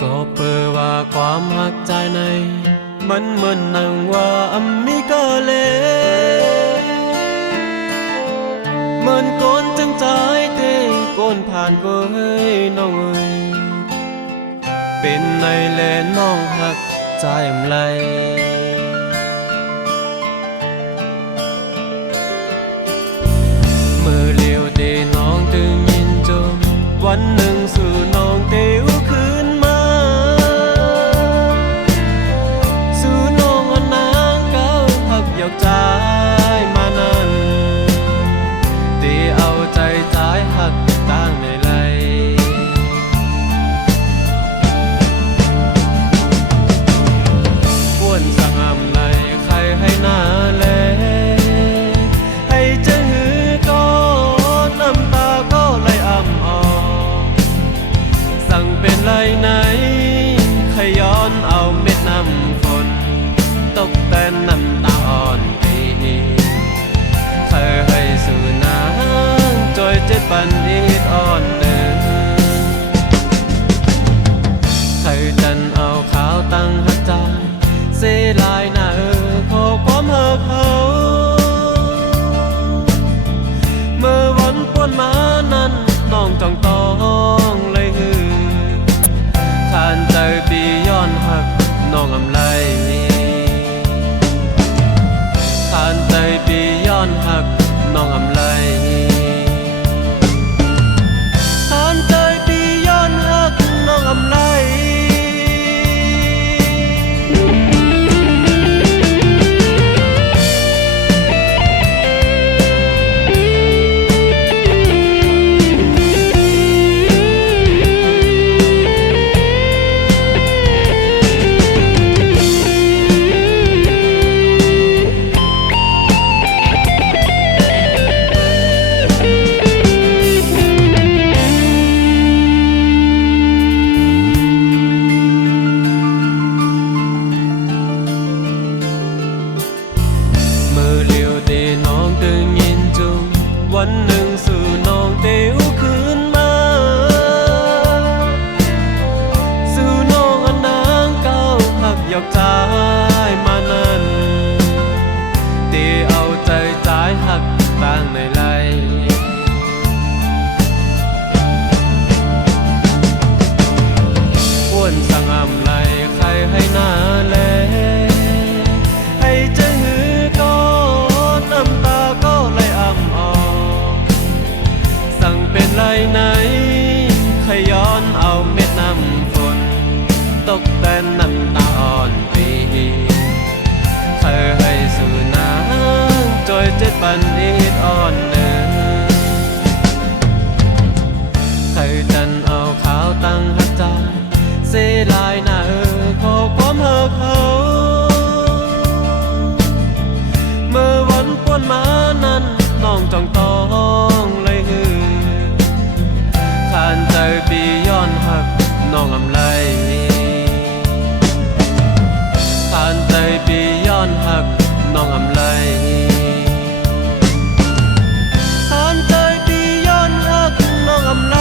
ก็เปิดว่าความหักใจในมันเหมือนนังว่ามีก็เลยเหมือนก้นจังใจเตะก้นผ่านก็เฮ้ยน้องเอ้ยเป็นในแลน้องหักใจไรเมื่อเลี้ยวเตะน้องถึงยินจมวันหนึ่งสู่น้องเตวคืนมาสู่น้องอันนางเก่าหักยอกใจมานั้นเตเอาใจใจหักต่างในไหลปวนสั่งอำไหลใครให้หน้าแลให้เจะหือก็น้ำตาก็ไหลอ่ำอ่อสั่งเป็นไรไหนขย้อนเอาเม็ดน้ำฝนตกแต่น้ำตาอ่อนปีเคยให้สู่น้ำจอยเจ็ดปันอีดอ่อนเนื้อเคยจันเอาขาวตั้งหักใจเสียลายหน้าขอความเฮอเขาเมื่อวันปวนมานั้นน้องจ้องต้องเลยหือขานใจปีย้อนหักน้องอำไลขานใจปีย้อนหักน้องอำไลขานใจปีย้อนหักน้องอำไลวันหนึ่งสู่น้องเตวคืนมาสู่น้องอันนางเก่าหักยอกใจมานั้นเตเอาใจใจหักต่างในไหลอ้วนสั่งอำไหลใครให้หน้าแลให้เจะหือก็น้ำตาก็ไหลอ่ำอ่อสั่งเป็นไรไหนขย้อนเอาเม็ดน้ำฝนตกแต่น้ำตาอ่อนปีเคยให้สู่น้ำจอยเจ็ดปันอีดอ่อนเนื้อเคยจันเอาขาวตั้งหักใจเสียลายหน้าขอความเฮอเขาเมื่อวันปวนมานั้นน้องจ้องต้องเลยหือขานใจปีย้อนหักน้องอำไลขานใจปีย้อนหักน้องอำไลขานใจปีย้อนหักน้องอำไล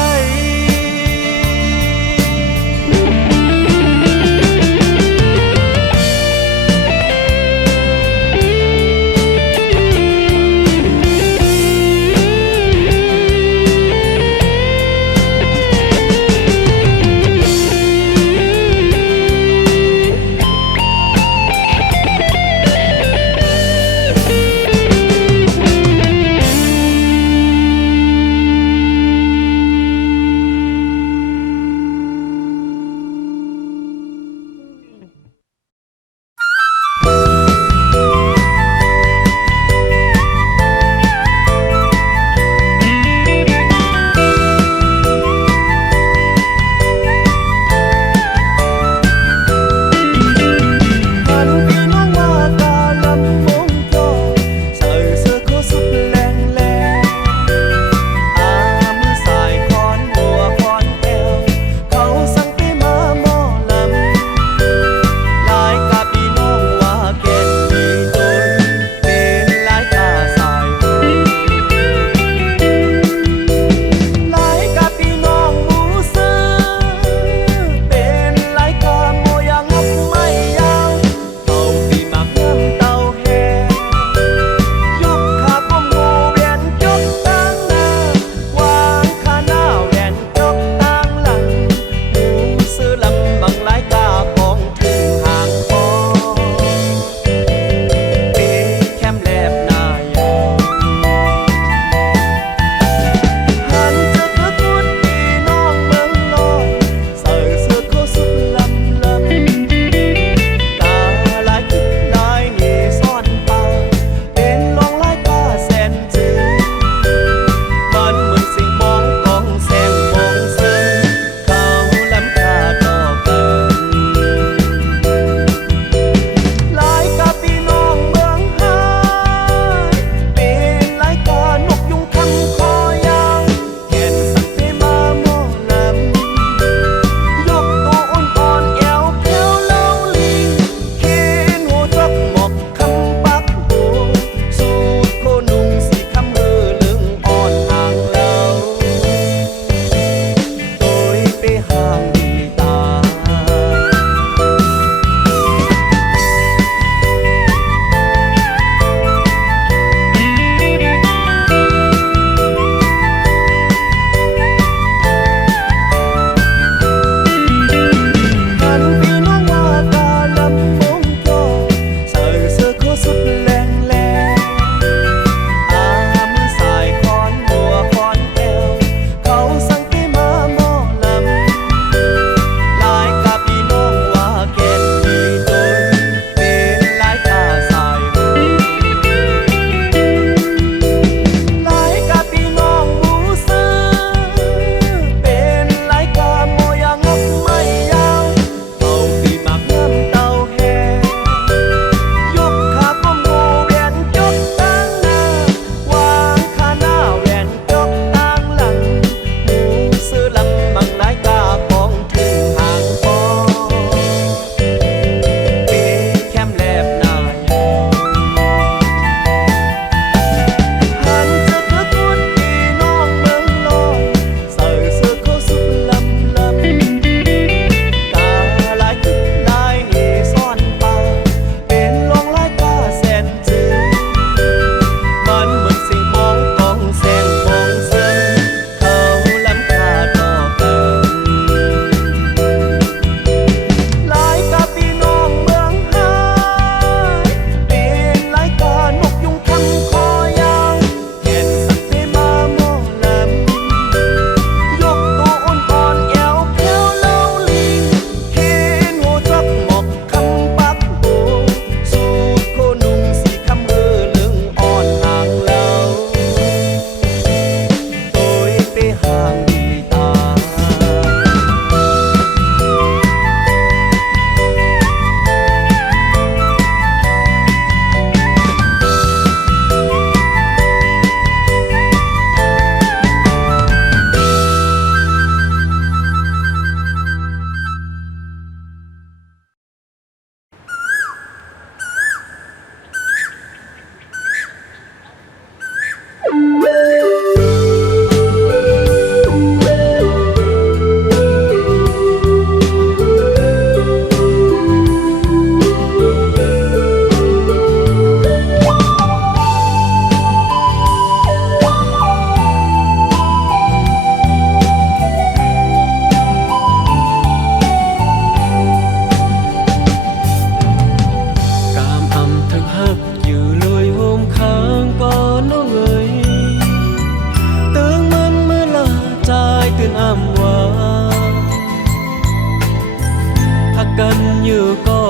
อยู่ก็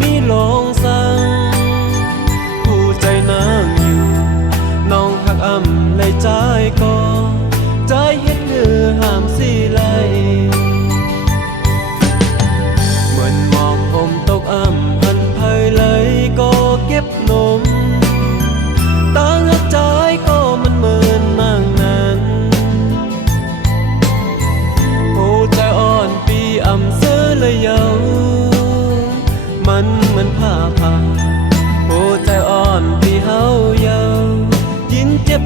มีลงสังผู้ใจนางอยู่น้องหักเลยใจก็ใจเฮ็ดเหือห้ามสิไหลเหมือนมองผมตกพันเพยเลยก็เก็บนมตางับใจก็มันเหมือนนางนั้นผู้ใจอ่อนปีเสื้อเลยเยามันเหมือนผ้าผู้ใจอ่อนปีเฮาเยายินเจ็บ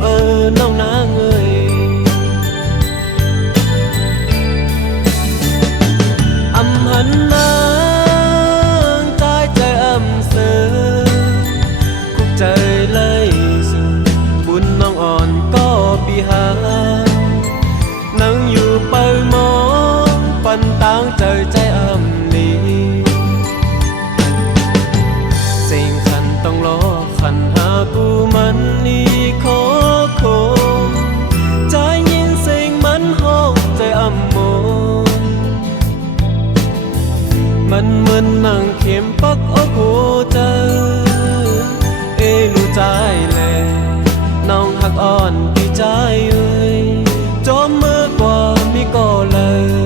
น้องนางเอ้ยหันนางใจใจเสือคุกใจเลยสุดบุญน้องอ่อนก็ปีหานั่งอยู่เปิดมองปันต่างใจใจลีสิ่งขันต้องรอขันหากูมันนี่ขอคมใจยินสิ่งมันห้องใจโมมันเหมือนนั่งเข็มปักอกหัวใจรู้ใจแลน้องหักอ่อนพี่ใจเอ้ยจอมเมื่อกว่ามีก็เลย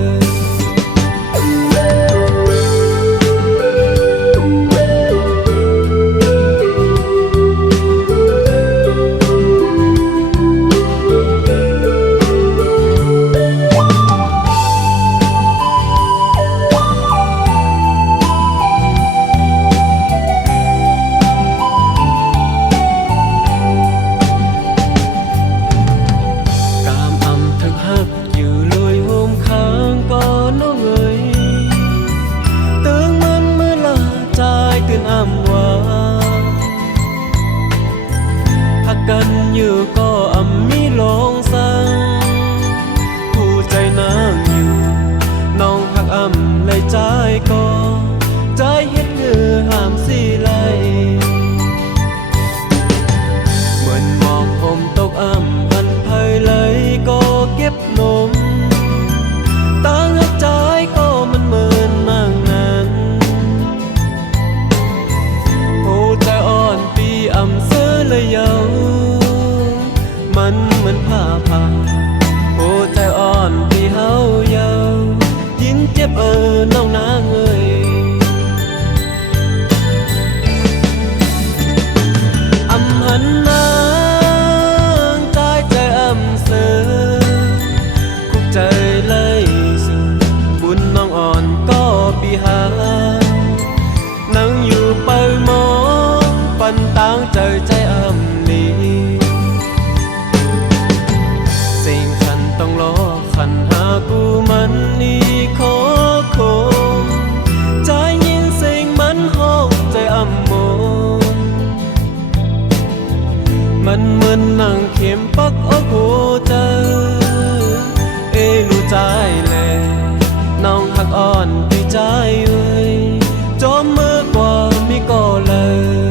กันอยู่ก็มีลงสังผู้ใจนางอยู่น้องหักเลยใจก็ใจเฮ็ดเหือห้ามสิไหลเหมือนมองผมตกพันเพยเลยก็เก็บนมตางับใจก็มันเหมือนนางนั้นผู้ใจอ่อนปีเสื้อเลยเยามันเหมือนผ้าผู้ใจอ่อนที่เฮาเยายินเจ็บน้องนางเอ้ยหันนางใจใจเสือคุกใจเลยสุดบุญน้องอ่อนก็ปีหานั่งอยู่เปิดมองปันต่างใจใจลีต้องรอขันหากูมันนี่ขอคมใจยินสิ่งมันห้องใจโมมันเหมือนนั่งเข็มปักอกหัวใจรู้ใจแลน้องหักอ่อนพี่ใจเอ้ยจอมเมื่อกว่ามีก็เลย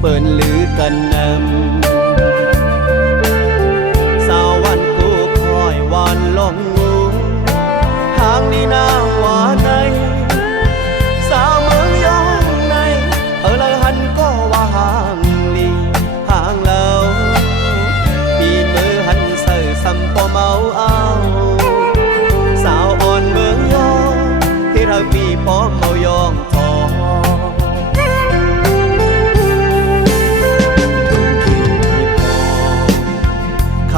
เปิ้นลือกันนำสาววันกูคอยวันลงงูทางนี้นาว่าในสาวเมืองยองในเลยหันก็ว่าห่างลีห่างแล้วปีมือหันเสื่อซ้ำก็เมาเอาสาวอ่อนเมืองยองที่เราปีป้อมเมายองทอ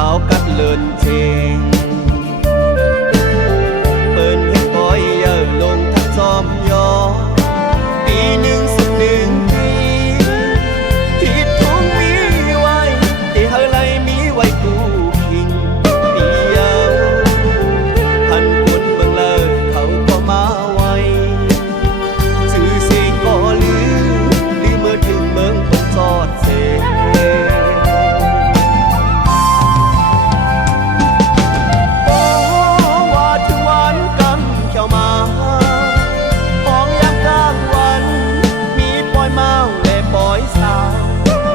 เขากัดเลินเชงเปิ้นเฮ็ดบ่อยเยอะลงทักจอมยอปีหนึ่งสักหนึ่งปีที่ทุ่งมีไว้ที่เฮาไลมีไว้กูคิงเดียวหันคนเบิ่งเลยเขาก็มาไว้ชื่อเสียงก็ลือเมื่อถึงเมืองคนจอดเส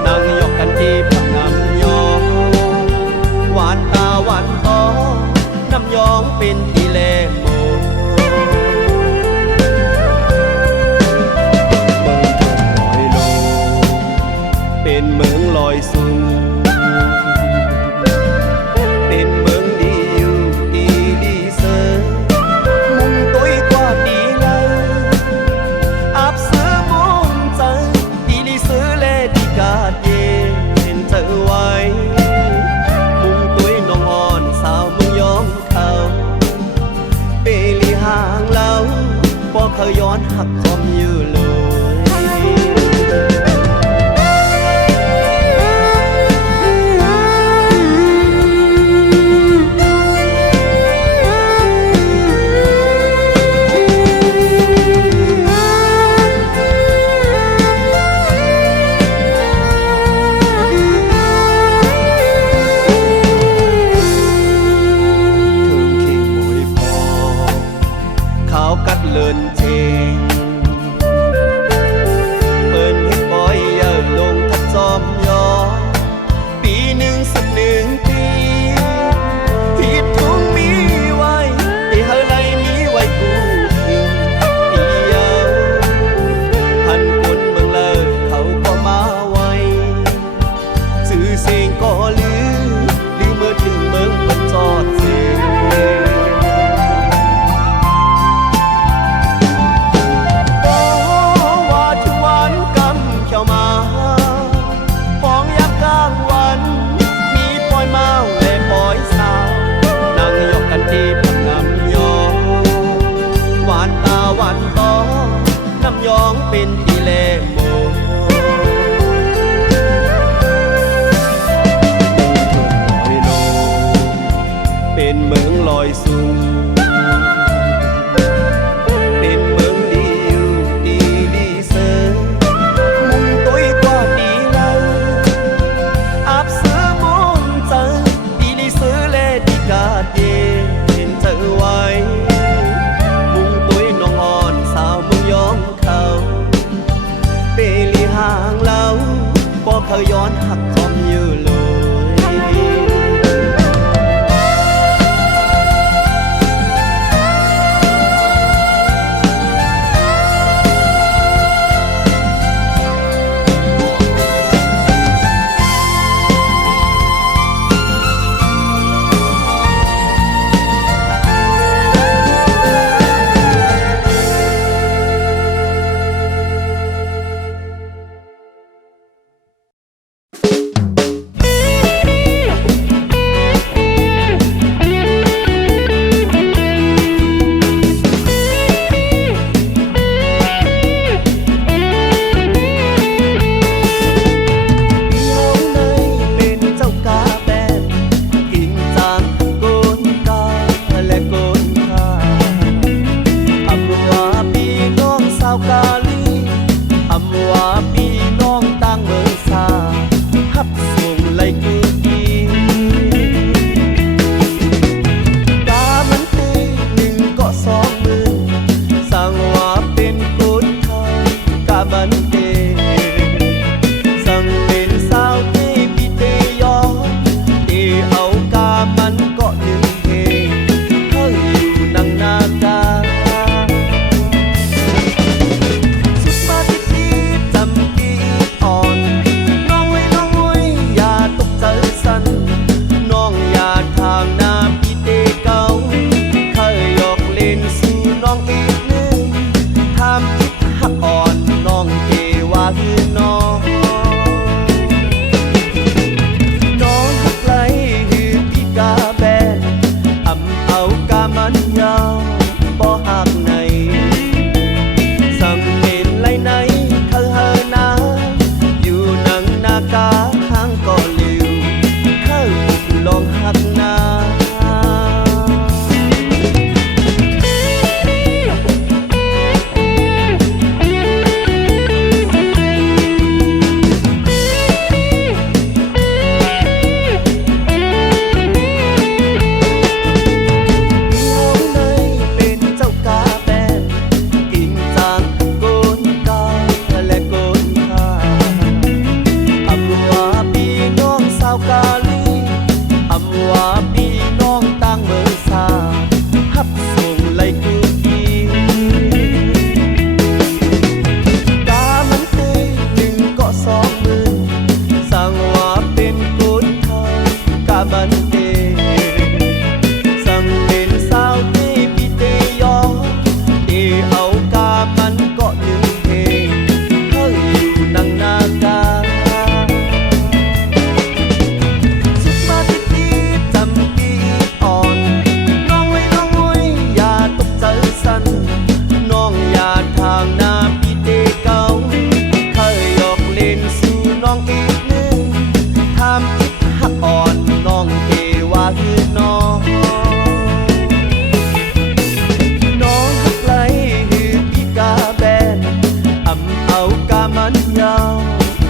นั่งยกกันที่พักน้ำยองหวานตาหวานตอน้ำยองเป็นที่เลโมเมืองลอยสูงเป็นเมืองดีอยู่ดีดีเสอมุงตุ้ยกว่าดีเลยอาบเสือมุงใจดีดีซื้อเลดีกาดเย็นเธอไว้มุงตุ้ยน้องอ่อนสาวเมืองยองเขาเปลีห่างเล่าพอเขาย้อนหักคอมอยู่เลยเลินเชงเปิ้นเฮ็ดบ่อยเยอะลงทักจอมยอปีหนึ่งสักหนึ่งปีที่ทุ่งมีไว้ที่เฮาไลมีไว้กูคิงเดียวหันคนเมืองเลยเขาก็มาไว้ชื่อเสียงก็ลือเมื่อถึงเมืองคนจอดเสน้ำยองเป็นที่เลโมเป็นเมืองลอยสูงเป็นเมืองดีอยู่ดีดีเสอมุงตุ้ยกว่าดีเลยอาบเสือมุงเจอดีดีซื้อเลดีกาดเย็นเธอไว้มุงตุ้ยน้องอ่อนสาวเมืองยองเปลีห่างเล่าพอเขาย้อนหักคอมอยู่เลย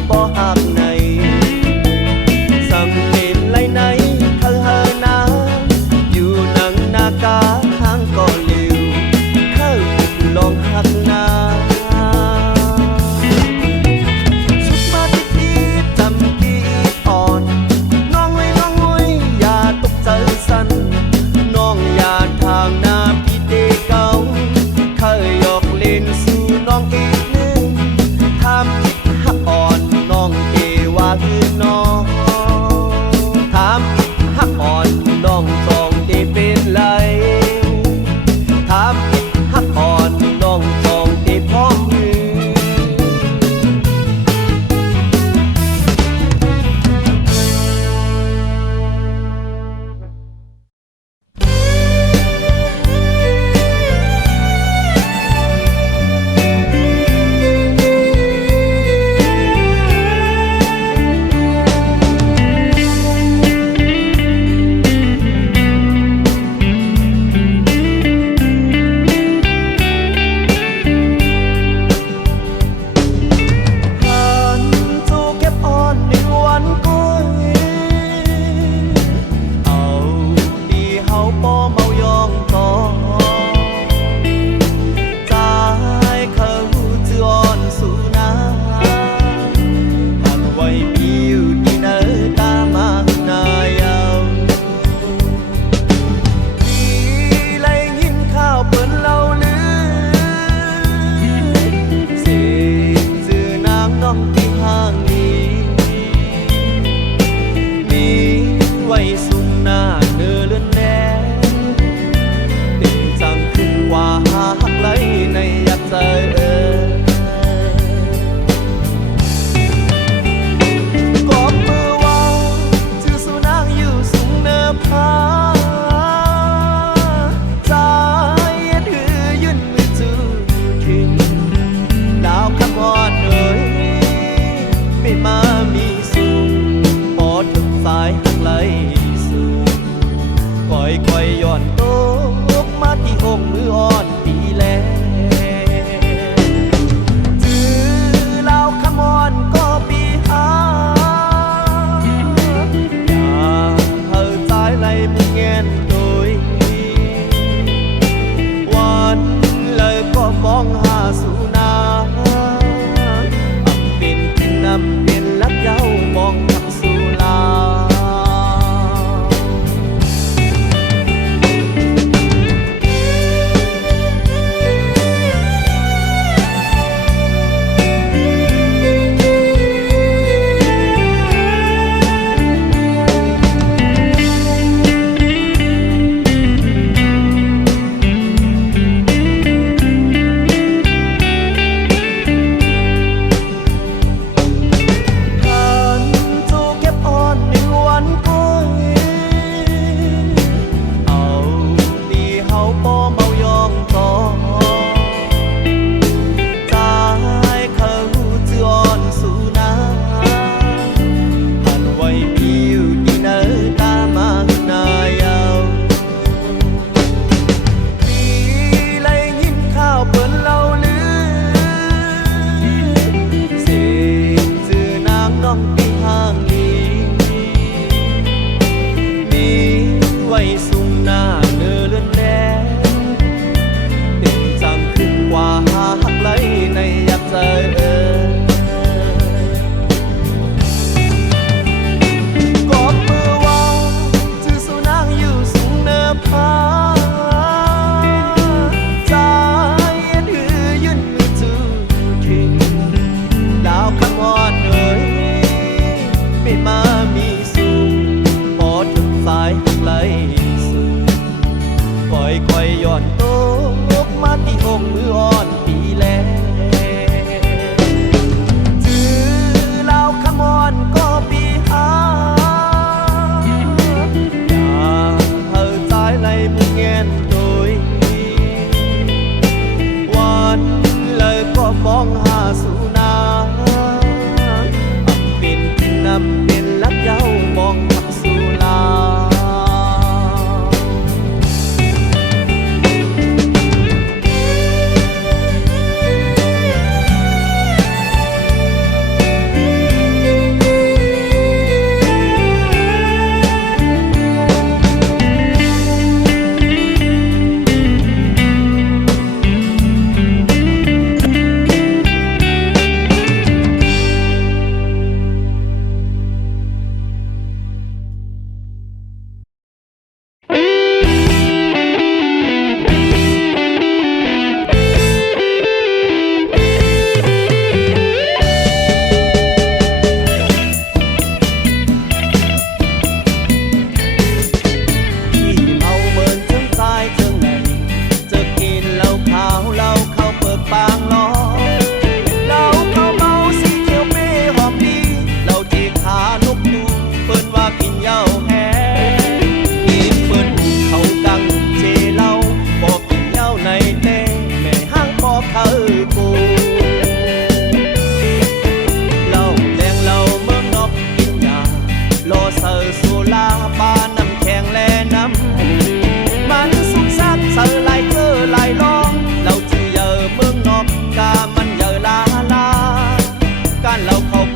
บ่หักในสังเกตไหลไหนเธอเฮอนาอยู่หนังนากาทางก่อเหลวเข้าลองหักนาสุดมาที่จำปีอ่อนน้องเว้ยอย่าตกใจสั่นน้องอย่าทางหน้าพี่เดเก่าเคยหยอกเล่นสู่น้องอีกนึงทำคิดหักอ่อนน้องเอว่าคือน้องถามคิดหักอ่อนน้องจองเดเป็นไรถามคิดหักอ่อนน้องจองเดพร้อมมือ หันสู่เก็บอ่อนในวันก้อยเอาดีเฮาบ่เมายองต่อใจเขาจืออ่อนสู่นาหักไว้ผิวดีเนอตามานายเอาดีเลยยินข่าวเปิ้นเล่าลือ เสียงจือน้ำน้องที่ห่างนี้มีไว้สุ่มหน้าเนื้อเลือนแน่เป็นจังคือว่าหักไหลในยัดใจกอบมือว่าจือสู่นางอยู่สูงเนิบผาใจเย็นหือยืนมือจูขึ้น ดาวคำวอดเอ่ยปิดมา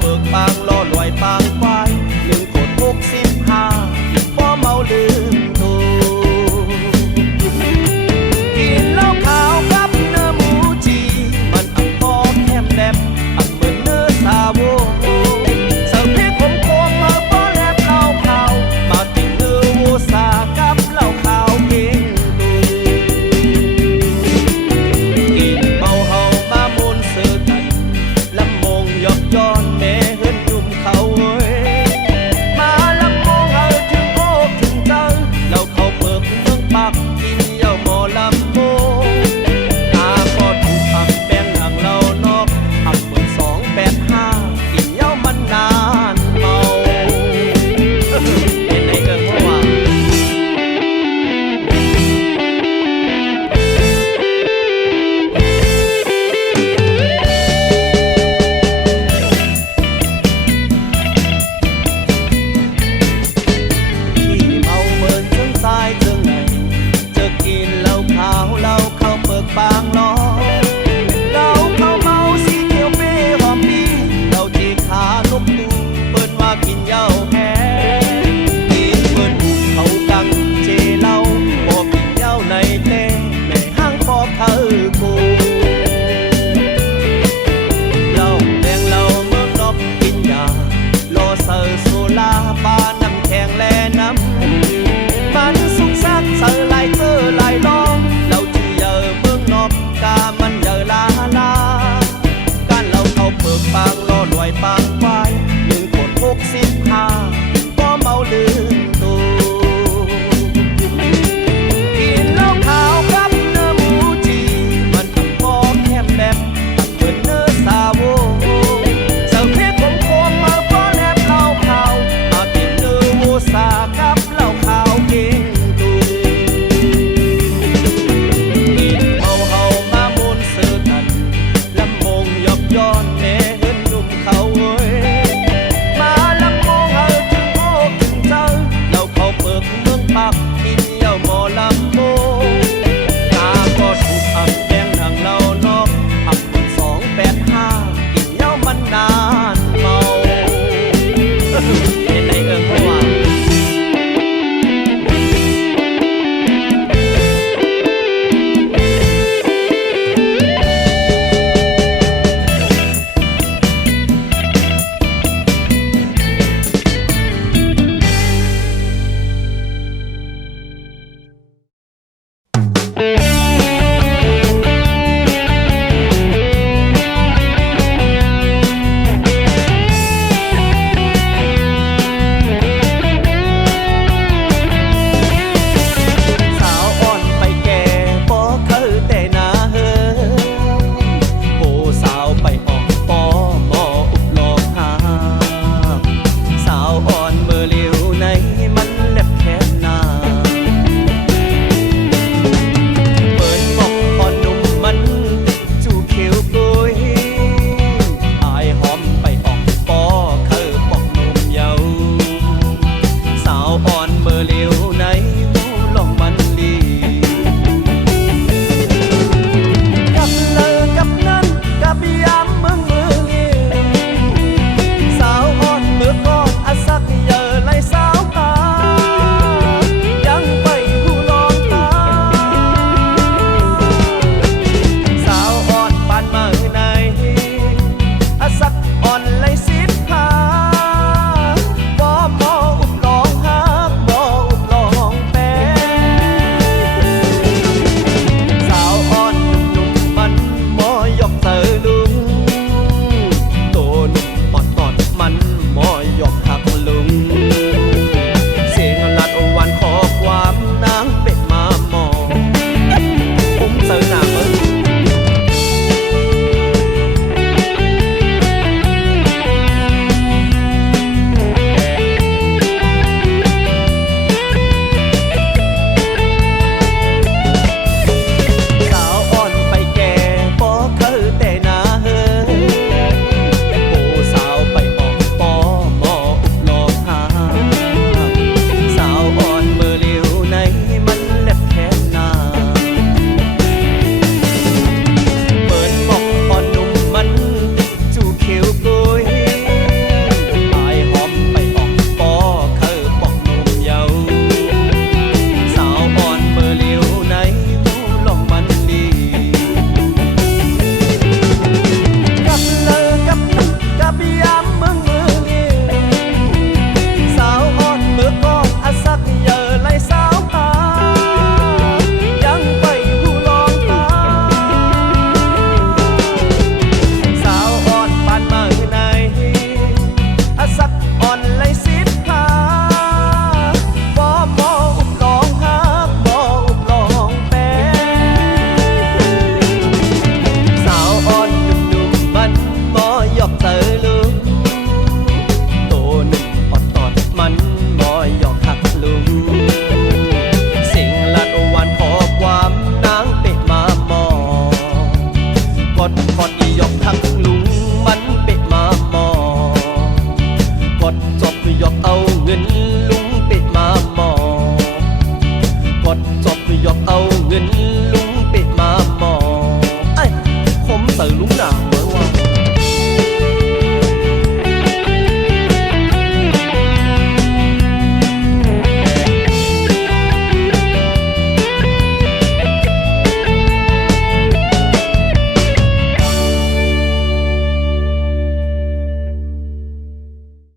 บิกบางล่อลอยปางควาย1 ขวด 65อีกบ่เมาลืมตัวกินเหล้าขาวกับเนื้อหมูจีมันอักพอแคมแลบอักเหมือนเนื้อซาโวเสิร์ฟให้ขมคมมาป้อแลบเหล้าขาวมากินเนื้อวัวซากับเหล้าขาวเก่งตูกินเมาเฮามามนเสือกันลำมงยอกย้อนแม่